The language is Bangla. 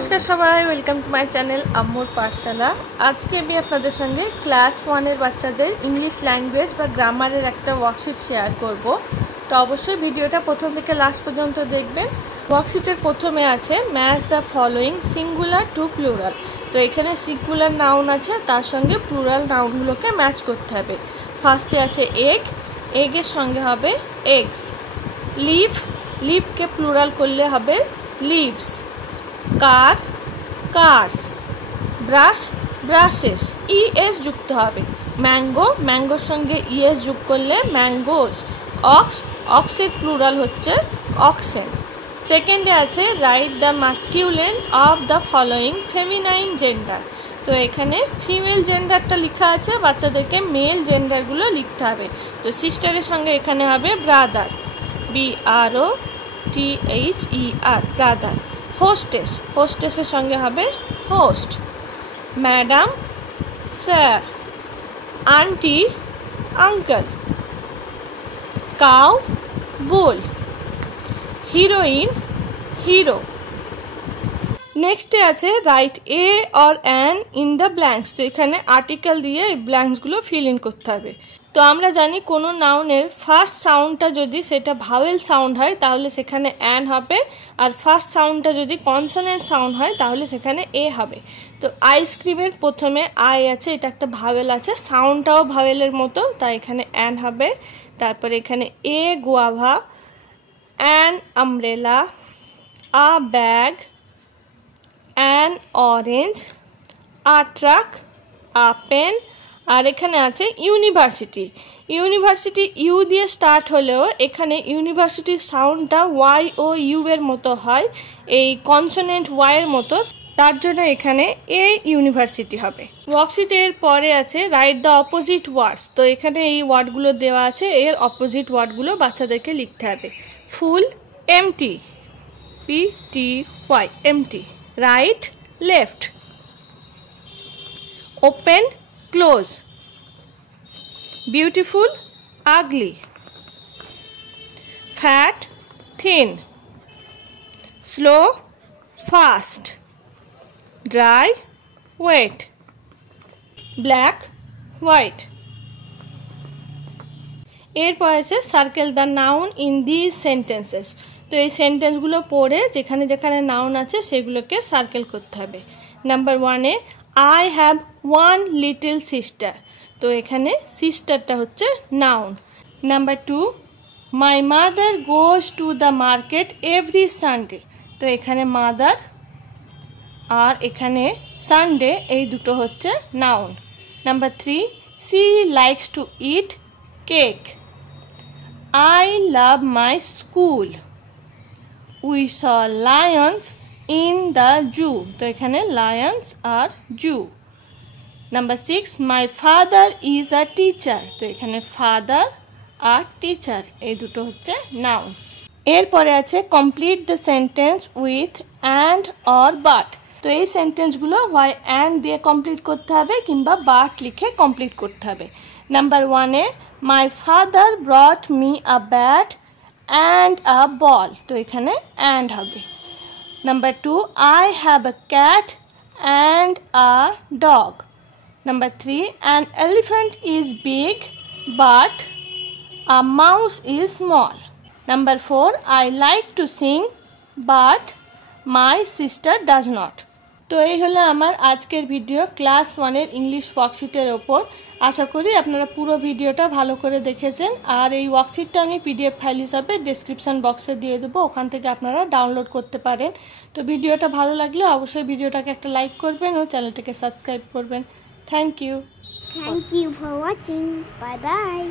নমস্কার সবাই, ওয়েলকাম টু মাই চ্যানেল আম্মুর পাঠশালা। আজকে আমি আপনাদের সঙ্গে ক্লাস 1-এর বাচ্চাদের ইংলিশ ল্যাঙ্গুয়েজ বা গ্রামারের একটা ওয়ার্কশিট শেয়ার করব। তো অবশ্যই ভিডিওটা প্রথম থেকে লাস্ট পর্যন্ত দেখবেন। ওয়ার্কশিটের প্রথমে আছে match the following singular to plural. তো এখানে সিঙ্গুলার নাউন আছে, তার সঙ্গে প্লুরাল নাউনগুলোকে ম্যাচ করতে হবে। ফার্স্টে আছে এগ, এগের সঙ্গে হবে এগস। লিভ, লিভকে প্লুরাল করলে হবে leaves. Car, cars. Brush, brushes. ES যুক্ত হবে। ম্যাঙ্গো, ম্যাঙ্গোর সঙ্গে ইএস যোগ করলে ম্যাঙ্গোস। অক্স, অক্সের প্লুরাল হচ্ছে অক্সেন। সেকেন্ডে আছে write the masculine of the following feminine gender. তো এখানে ফিমেল জেন্ডারটা লেখা আছে, বাচ্চাদেরকে মেল জেন্ডারগুলো লিখতে হবে। তো সিস্টারের সঙ্গে এখানে হবে ব্রাদার, BROTHER, ব্রাদার। হোস্টেস, হোস্টেসের সঙ্গে হবে host. Madam, sir. Aunty, uncle. Cow, bull. Heroine, hero. নেক্সটে আছে write a or an in the blanks. তো এখানে আর্টিকেল দিয়ে এই ব্ল্যাঙ্কসগুলো ফিল ইন করতে হবে। তো আমরা জানি কোনো নাউনের ফার্স্ট সাউন্ডটা যদি সেটা ভাওয়েল সাউন্ড হয় তাহলে সেখানে অ্যান হবে, আর ফার্স্ট সাউন্ডটা যদি কনসোনেন্ট সাউন্ড হয় তাহলে সেখানে এ হবে। তো আইসক্রিমের প্রথমে আই আছে, এটা একটা ভাওয়েল আছে, সাউন্ডটাও ভাওয়েলের মতো, তাই এখানে অ্যান হবে। তারপরে এখানে a guava, an umbrella, a bag, an orange, a truck, a pen. আর এখানে আছে ইউনিভার্সিটি। ইউনিভার্সিটি ইউ দিয়ে স্টার্ট হলেও এখানে ইউনিভার্সিটির সাউন্ডটা ওয়াই ও ইউ এর মতো হয়, এই কনসোনেন্ট ওয়াইয়ের মতো, তার জন্য এখানে এ ইউনিভার্সিটি হবে। ওয়ার্কশিটের পরে আছে রাইট দ্য অপোজিট ওয়ার্ডস। তো এখানে এই ওয়ার্ডগুলো দেওয়া আছে, এর অপোজিট ওয়ার্ডগুলো বাচ্চাদেরকে লিখতে হবে। Full, empty, PTY, empty. Right, left. Open, close. Beautiful, ugly. Fat, thin. Slow, fast. Dry, wet. Black, white. এরপর আছে circle the noun in this sentences. তো এই সেন্টেন্সগুলো পড়ে যেখানে যেখানে নাউন আছে সেগুলোকে সার্কেল করতে হবে। নাম্বার 1-এ I have one little sister. তো এখানে সিস্টারটা হচ্ছে noun. Number 2, my mother goes to the market every Sunday. তো এখানে মাদার আর এখানে সানডে, এই দুটো হচ্ছে noun. Number 3, she likes to eat cake. I love my school. We saw lions in the zoo. তো এখানে লায়ন্স আর zoo. Number 6, my father is a teacher. তো এখানে ফাদার আর টিচার, এই দুটো হচ্ছে নাউন। এরপরে আছে complete the sentence with and or but. তো এই সেন্টেন্সগুলো হয় অ্যান্ড দিয়ে কমপ্লিট করতে হবে কিংবা বাট লিখে কমপ্লিট করতে হবে। নাম্বার 1-এ my father brought me a bat and a ball. তো এখানে অ্যান্ড হবে। Number 2, I have a cat and a dog. Number 3, an elephant is big but a mouse is small. Number 4, I like to sing but my sister does not. তো এই হলো আমার আজকের ভিডিও ক্লাস 1-এর ইংলিশ ওয়ার্কশিটের ওপর। আশা করি আপনারা পুরো ভিডিওটা ভালো করে দেখেছেন। আর এই ওয়ার্কশিটটা আমি PDF ফাইল হিসাবে ডেসক্রিপশন বক্সে দিয়ে দেবো, ওখান থেকে আপনারা ডাউনলোড করতে পারেন। তো ভিডিওটা ভালো লাগলে অবশ্যই ভিডিওটাকে একটা লাইক করবেন ও চ্যানেলটাকে সাবস্ক্রাইব করবেন। Thank you for watching. Bye bye.